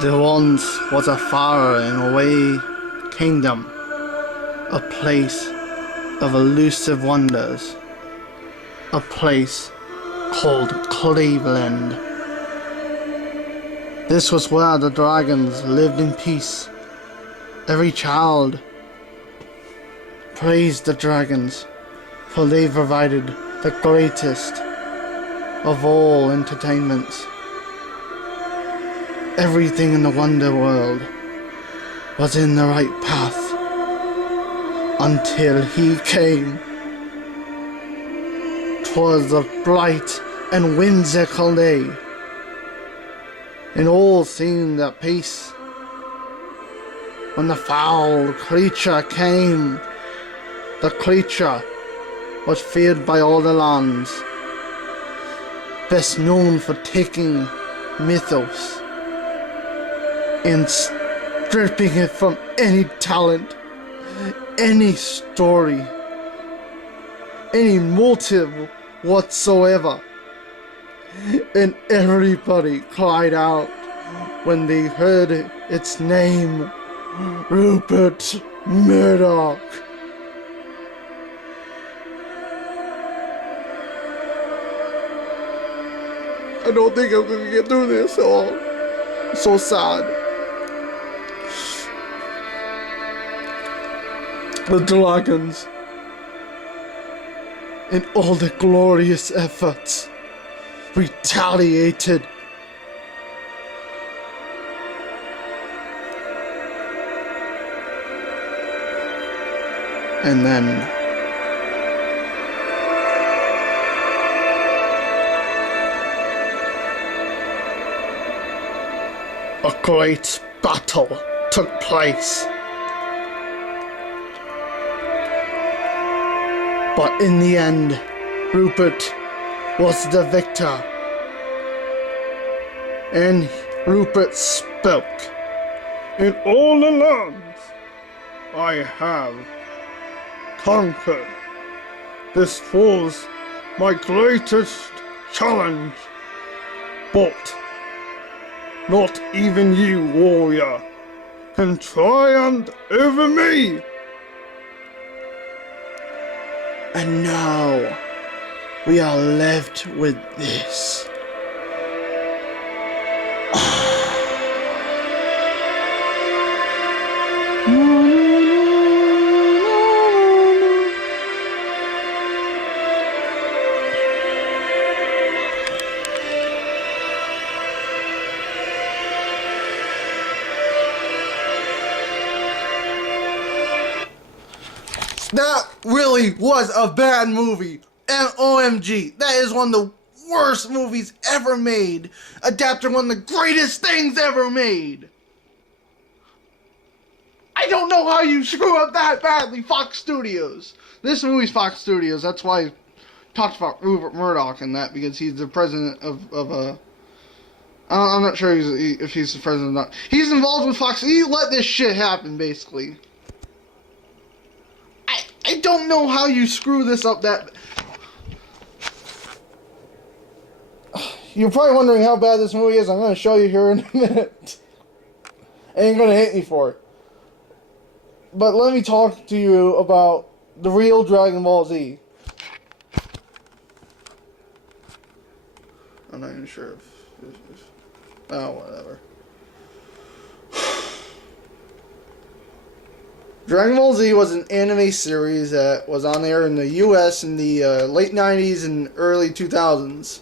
There once was a far and away kingdom, a place of elusive wonders, a place called Cleveland. This was where the dragons lived in peace. Every child praised the dragons, for they provided the greatest of all entertainments. Everything in the Wonder World was in the right path until he came. 'Twas a bright and whimsical day, and all seemed at peace, when the foul creature came. The creature was feared by all the lands, best known for taking mythos and stripping it from any talent, any story, any motive whatsoever. And everybody cried out when they heard its name, Rupert Murdoch. I don't think I'm gonna get through this all. I'm so sad. The dragons, in all the glorious efforts, retaliated. And then a great battle took place. But in the end, Rupert was the victor. And Rupert spoke. In all the lands I have conquered. This was my greatest challenge. But not even you, warrior, can triumph over me. And now we are left with this. That really was a bad movie. And OMG, that is one of the worst movies ever made, adapting one of the greatest things ever made. I don't know how you screw up that badly, Fox Studios. This movie's Fox Studios, that's why I talked about Rupert Murdoch and that, because he's the president of a... I'm not sure if he's the president or not. He's involved with Fox. He let this shit happen, basically. I don't know how you screw this up that... You're probably wondering how bad this movie is. I'm going to show you here in a minute. And you're going to hate me for it. But let me talk to you about the real Dragon Ball Z. I'm not even sure if oh, whatever. Dragon Ball Z was an anime series that was on air in the US in the late 90s and early 2000s.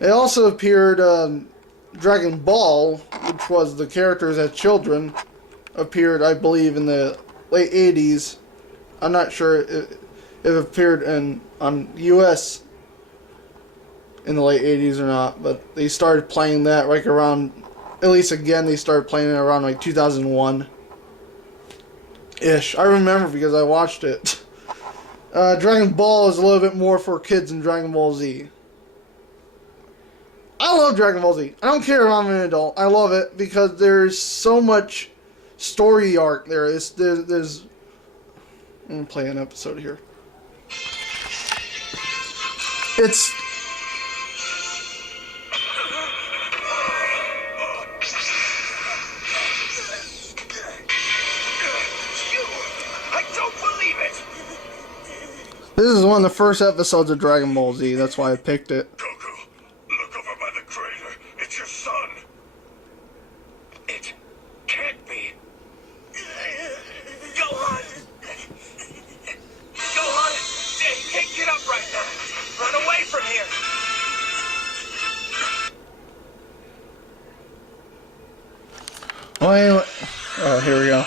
It also appeared Dragon Ball, which was the characters as children, appeared, I believe, in the late 80s. I'm not sure if it appeared on US in the late 80s or not, but they started playing that like around, at least again, they started playing it around like 2001. Ish. I remember because I watched it. Dragon Ball is a little bit more for kids than Dragon Ball Z. I love Dragon Ball Z. I don't care if I'm an adult. I love it because there's so much story arc there. There's I'm gonna play an episode here. It's one of the first episodes of Dragon Ball Z. That's why I picked it. Goku, look over by the crater. It's your son. It can't be. Gohan! Gohan! Get up right now. Run away from here. Wait. Oh, here we go.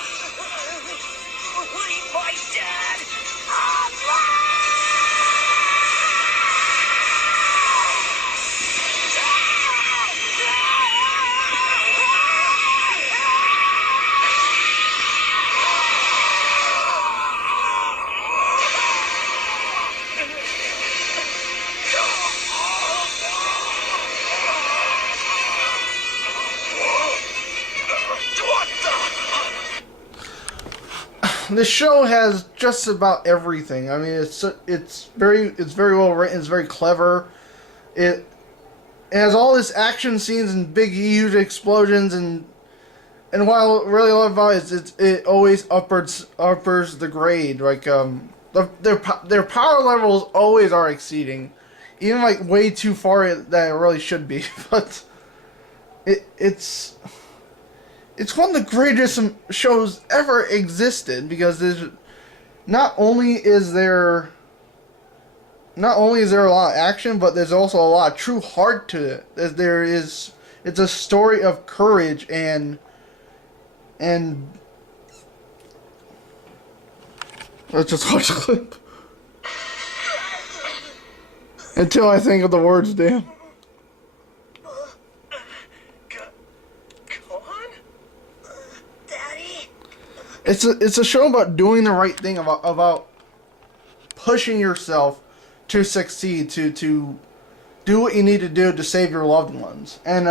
My dad. The show has just about everything. I mean, it's very well written. It's very clever. It has all this action scenes and big, huge explosions, and what I really love about it is it always uppers the grade. Like their power levels always are exceeding, even like way too far that it really should be. But it's one of the greatest shows ever existed, because there's not only is there a lot of action, but there's also a lot of true heart to it. It's a story of courage and let's just watch the clip until I think of the words, damn. It's a show about doing the right thing, about pushing yourself to succeed, to do what you need to do to save your loved ones. And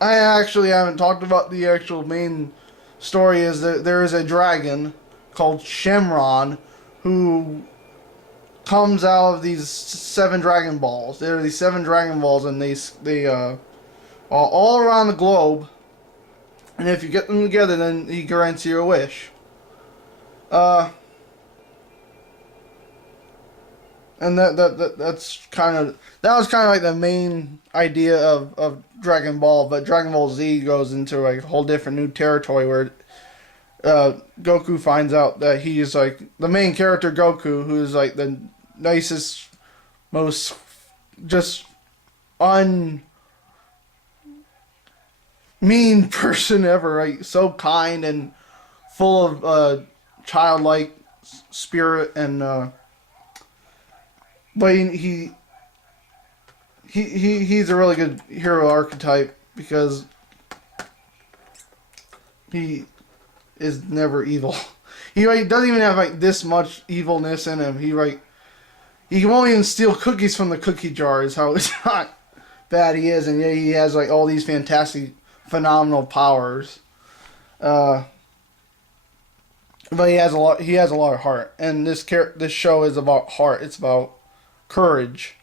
I actually haven't talked about the actual main story. Is that there is a dragon called Shenron who comes out of these 7 Dragon Balls. There are these 7 Dragon Balls, and they are all around the globe. And if you get them together, then he grants you a wish. And that was kind of like the main idea of Dragon Ball. But Dragon Ball Z goes into like a whole different new territory where Goku finds out that he is like the main character, Goku, who is like the nicest, most just mean person ever, right? So kind and full of childlike spirit, and but he's a really good hero archetype because he is never evil. He doesn't even have like this much evilness in him. He won't even steal cookies from the cookie jar. Is how not bad he is, and yet he has like all these fantastic, phenomenal powers. But he has a lot of heart, and this show is about heart. It's about courage.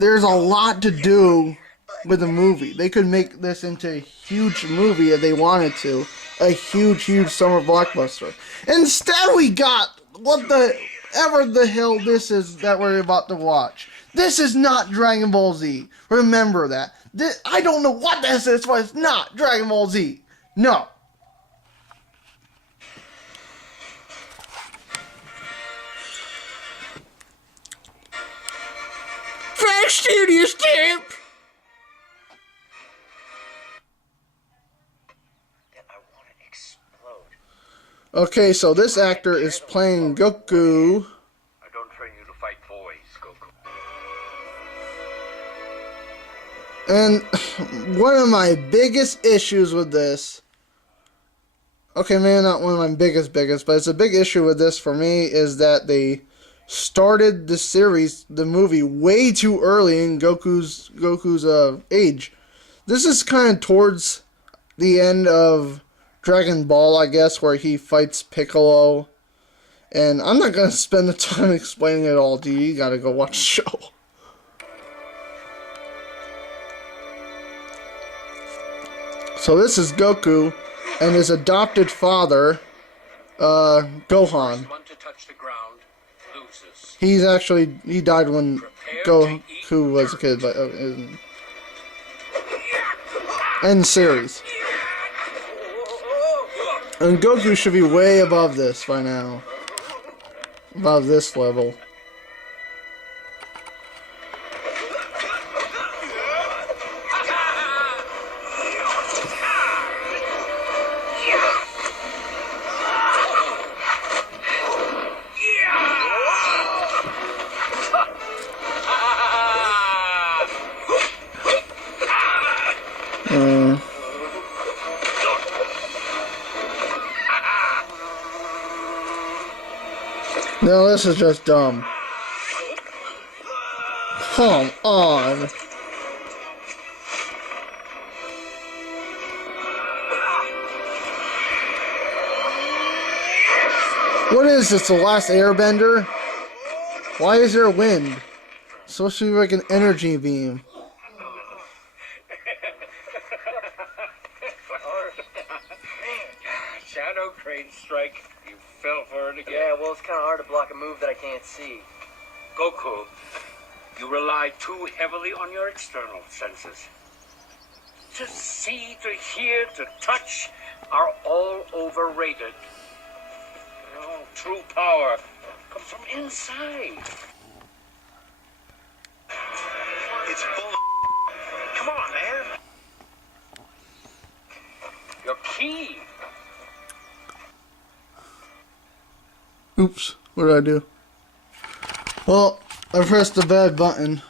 There's a lot to do with the movie. They could make this into a huge movie if they wanted to. A huge summer blockbuster. Instead we got whatever the hell this is that we're about to watch. This is not Dragon Ball Z. Remember that. I don't know what this is, but it's not Dragon Ball Z. No. Studios tip. Okay, so this actor is playing Goku. I don't train you to fight boys, Goku. And one of my biggest issues with this, okay, maybe not one of my biggest, but it's a big issue with this for me, is that they started the movie way too early in Goku's age. This is kind of towards the end of Dragon Ball, I guess, where he fights Piccolo. And I'm not going to spend the time explaining it all to you. You got to go watch the show. So this is Goku and his adopted father, Gohan. First one to touch the ground loses. He died when Goku was a kid, but in the series. And Goku should be way above this by now. Above this level. No, this is just dumb. Come on. What is this, the last airbender? Why is there wind? It's supposed to be like an energy beam. Shadow Crane strike. You fell for it again. Yeah, well, it's kind of hard to block a move that I can't see. Goku, you rely too heavily on your external senses. To see, to hear, to touch are all overrated. You know, true power comes from inside. It's bull. Come on, man. Your key. Oops, what did I do? Well, I pressed the bad button.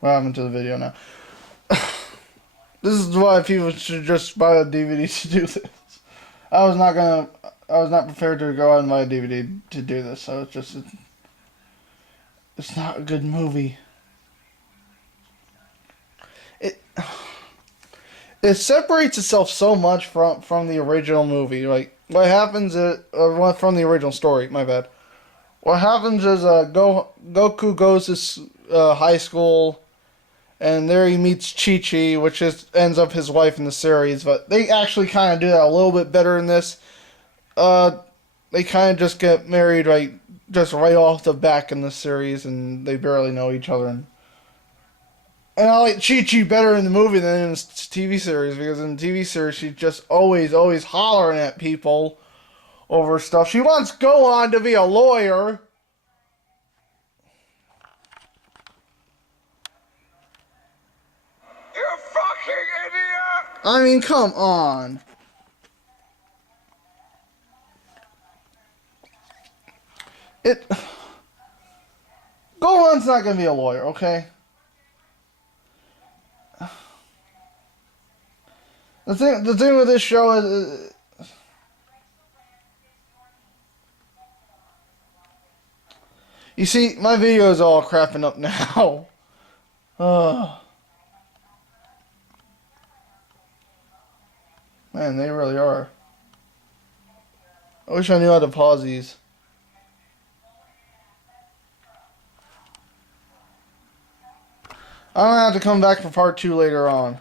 What happened to the video now? This is why people should just buy a DVD to do this. I was not prepared to go out and buy a DVD to do this, so it's not a good movie. It separates itself so much from the original movie. Like, what happens is, from the original story, my bad. What happens is, Goku goes to high school, and there he meets Chi-Chi, which ends up his wife in the series, but they actually kind of do that a little bit better in this. They kind of just get married, just right off the back in the series, and they barely know each other. And I like Chi-Chi better in the movie than in the TV series, because in the TV series she's just always hollering at people over stuff. She wants Gohan to be a lawyer. You fucking idiot! I mean, come on. Gohan's not gonna be a lawyer, okay? The thing with this show is, you see, my video is all crapping up now. Man, they really are. I wish I knew how to pause these. I'm gonna have to come back for part 2 later on.